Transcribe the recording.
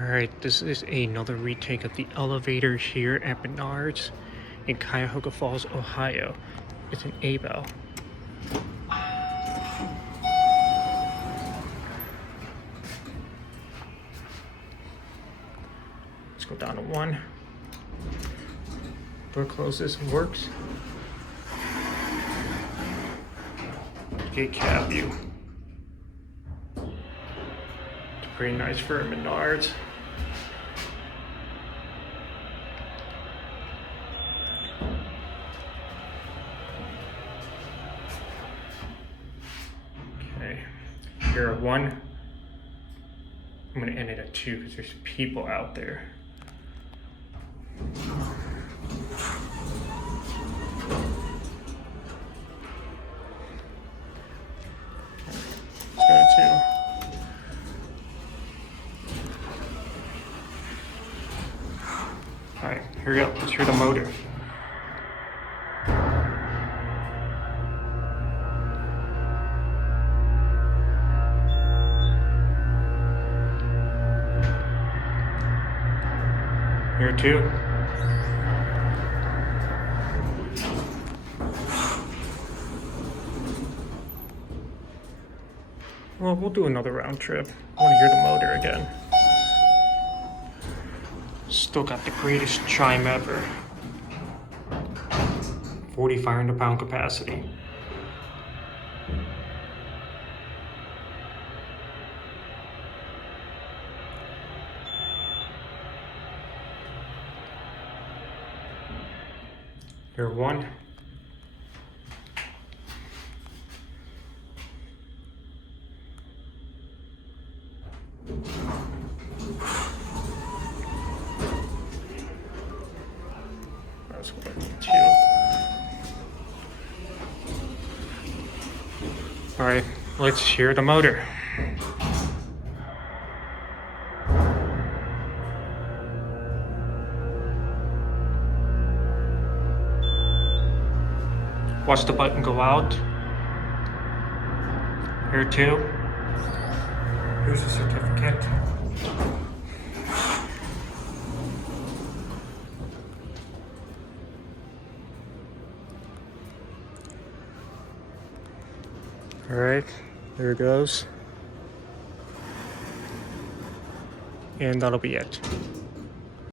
Alright, this is another retake of the elevator here at Menards in Cuyahoga Falls, Ohio. It's in Abell. Let's go down to 1. Door closes and works. Gate cab view. It's pretty nice for Menards. Okay, here at 1. I'm gonna end it at 2 because there's people out there. Let's go to 2. Alright, here we go. Let's hear the motor. Here 2. Well, we'll do another round trip. I want to hear the motor again. Still got the greatest chime ever. 4,500 pound capacity. Here 1. That's what I need 2. Alright, let's hear the motor. Watch the button go out. Here 2. Here's the certificate. Alright, there it goes. And that'll be it.